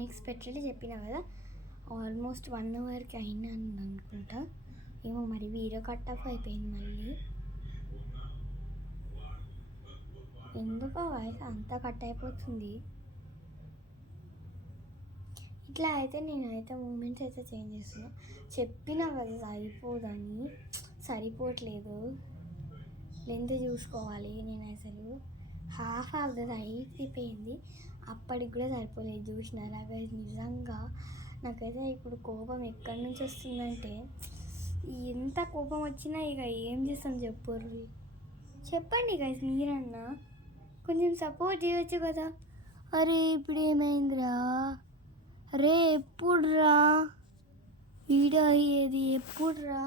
Unexpectedly చెప్పినా కదా, almost 1 అవర్కి అయినాను అనుకుంటా. ఏమో మరి వీడియో కట్ ఆఫ్ అయిపోయింది మళ్ళీ. ఎందుకో వాయిస్ అంతా కట్ అయిపోతుంది. ఇట్లా అయితే నేనైతే మూమెంట్స్ అయితే చేంజ్ చేస్తున్నా. చెప్పినా కదా సరిపోదని, సరిపోవట్లేదు. లెంత్ చూసుకోవాలి. నేను అసలు హాఫ్ ఆఫ్ ద అయిపోయింది, అప్పటికి కూడా సరిపోలేదు. చూసినారా గైస్, నిజంగా నాకైతే ఇప్పుడు కోపం ఎక్కడి నుంచి వస్తుందంటే, ఎంత కోపం వచ్చినా ఇక ఏం చేస్తాం చెప్పండి గైస్, మీరన్నా కొంచెం సపోర్ట్ చేయొచ్చు కదా. అరే ఇప్పుడు ఏమైందిరా, అరే ఎప్పుడురా వీడియో అయ్యేది, ఎప్పుడురా